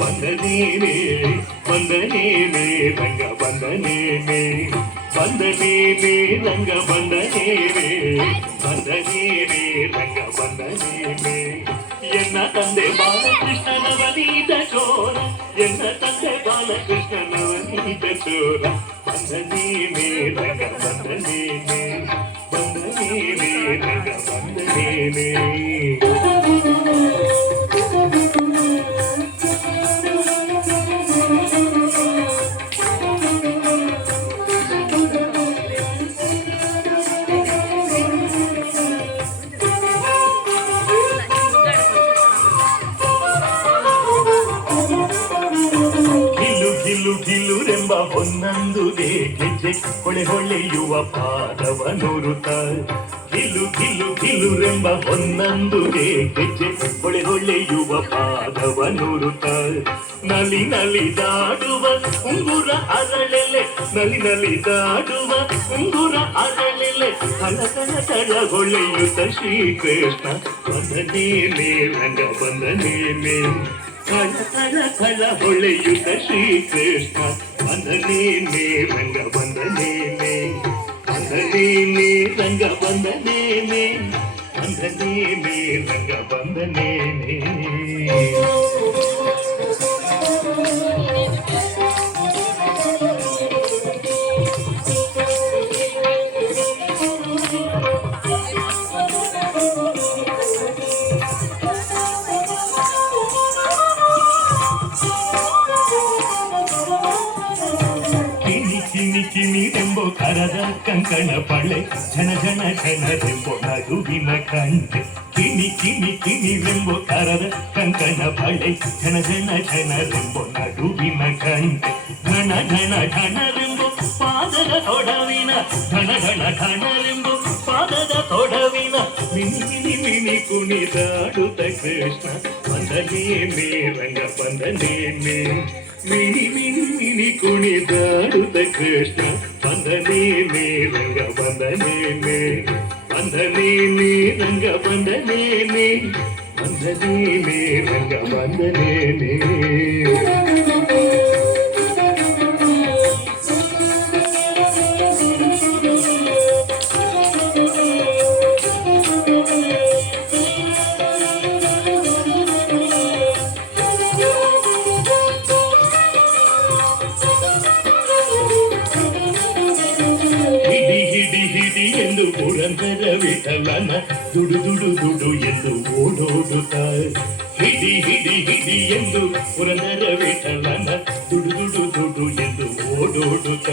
ಬಂದನೇನೆ ಬಂದನೇನೆ ರಂಗ ಬಂದನೇನೆ ಬಂದನೇನೆ ರಂಗ ಬಂದನೇನೆ ಬಂದನೇನೆ ರಂಗ ಬಂದನೇನೆ ಎನ್ನ ತಂದೆ ಬಾಲಕೃಷ್ಣನವನೀತ ಚೋರ ಎನ್ನ ತಂದೆ ಬಾಲಕೃಷ್ಣನವನೀತ ಚೋರ ಬಂದನೇನೆ ರಂಗ ಬಂದನೇನೆ ಬಂದನೇನೆ ರಂಗ ಬಂದನೇನೆ ಗಿಲ್ಲುರೆಂಬ ಹೊನ್ನಂದುಗೆ ಗೆಜ್ಜೆ ಹೊಳೆ ಹೊಳೆಯುವ ಪಾದವನುರುತ ಗಿಲ್ಲುರೆಂಬ ಹೊನ್ನಂದುಗೆ ಗೆಜ್ಜೆ ಹೊಳೆ ಹೊಳೆಯುವ ಪಾದವನುರುತ ನಲಿದಾಡುವ ಉಂಗುರ ಅರಳೆಲೆ ನಲಿದಾಡುವ ಉಂಗುರ ಅರಳೆಲೆ ಕನಕನ ತಳಗೊಳೆಯುತ್ತ ಶ್ರೀಕೃಷ್ಣ ಬಂದನೇನೆ ರಂಗ ಬಂದನೇನೆ ಕಳ ಹೊಳೆಯುತ್ತ ಶ್ರೀಕೃಷ್ಣ ಬಂದನೇನೆ ರಂಗ ಬಂದನೇನೆ ಬಂದನೇನೆ ರಂಗ ಬಂದನೇನೆ ಬಂದನೇನೆ ರಂಗ ಬಂದನೇನೆ ಕಿಣಿರೆಂಬೋ ಕರದ ಕಂಕಣ ಪಳೆ ಝಣರೆಂಬೋ ನಗುವಿನ ಕಂಠೆ ಕಿಣಿರೆಂಬೋ ಕರದ ಕಂಕಣ ಪಳೆ ಝಣರೆಂಬೋ ನಗುವಿನ ಕಂಠೆ ಘಣರೆಂಬೋ ಪಾದದ ತೊಡವಿನ ಘಣರೆಂಬೋ ಪಾದದ ತೊಡವಿನ ಮಿನಿ ಕುಣಿದಾಡುತ್ತ ಕೃಷ್ಣ ಬಂದನೇನೆ ರಂಗ ಬಂದನೇನೆ ಮಿನಿ ಕುಣಿದಾಡುತ್ತ ಕೃಷ್ಣ ಬಂದನೇನೆ ರಂಗ ಬಂದನೇನೆ ಬಂದನೇನೆ ರಂಗ ಬಂದನೇನೆ ಬಂದನೇನೆ ರಂಗ ಬಂದನೇನೆ ಎಂದು ಪುರಂದರ ವಿಠಲನ ದುಡು ಎಂದು ಓಡೋಡುತ್ತ ಹಿಡಿ ಎಂದು ಪುರಂದರ ವಿಠಲನ ದುಡು ಎಂದು ಓಡೋಡುತ್ತ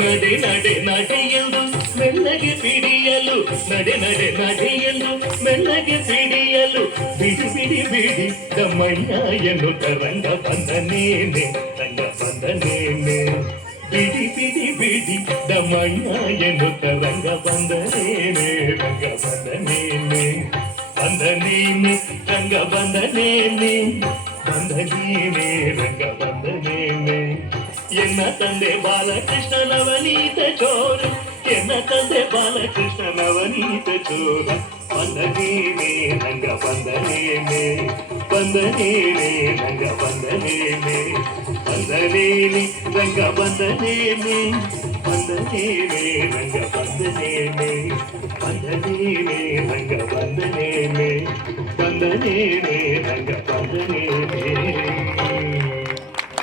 ನಡೆ ಎಂದು ಮೆಲ್ಲಗೆ ಪಿಡಿಯಲು ನಡೆ ಎಂದು ಮೆಲ್ಲಗೆ ಪಿಡಿಯಲು ಬಿಡಿ ದಮ್ಮಯ್ಯ ಎನ್ನುತ್ತ ರಂಗ ಬಂದನೇನೆ ರಂಗ ಬಂದನೇನೆ ಬಿಡಿ ದಮ್ಮಯ್ಯ ಎನ್ನುತ್ತ ರಂಗ ಬಂದನೇನೆ ರಂಗ ಬಂದನೇನೆ ಬಂದನೇನೆ ರಂಗ ಬಂದನೇನೆ ಬಂದನೇನೆ ರಂಗ ಬಂದನೇನೆ ಎನ್ನ ತಂದೆ ಬಾಲಕೃಷ್ಣನವನೀತ ಚೋರ ಎನ್ನ ತಂದೆ ಬಾಲಕೃಷ್ಣನವನೀತ ಚೋರ ಬಂದನೇನೆ ರಂಗ ಬಂದನೇನೆ ಬಂದನೇನೆ ರಂಗ ಬಂದನೇನೆ ಬಂದನೇನೆ ರಂಗ ಬಂದನೇನೆ ಬಂದನೇನೆ ರಂಗ ಬಂದನೇನೆ ಬಂದನೇನೆ ರಂಗ ಬಂದನೇನೆ ಬಂದನೇನೆ